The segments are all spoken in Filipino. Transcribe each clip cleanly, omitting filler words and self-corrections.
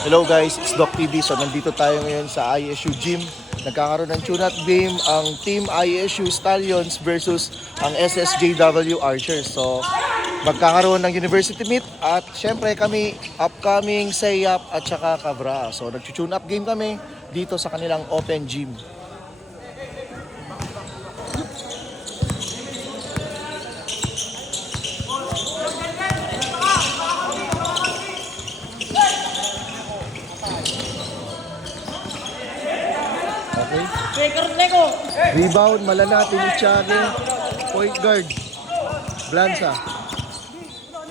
Hello guys, it's Doc TV. So nandito tayo ngayon sa ISU Gym. Nagkakaroon ng tune-up game ang Team ISU Stallions versus ang SSJW Archers. So magkakaroon ng university meet at syempre kami upcoming Sayap at saka Cabra. So nag-tune up game kami dito sa kanilang open gym. Rebound, Malanati, Tichage, point guard, Blanza.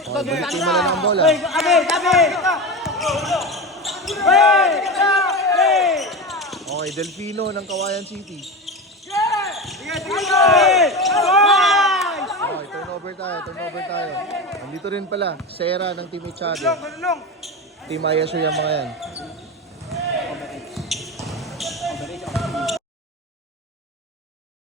Oh, balik yung Malana ang bola. Okay, Delfino ng Kawayan City. Okay, turnover tayo. Nandito rin pala, Sera ng Team Tichage. Team ISU yung mga yan.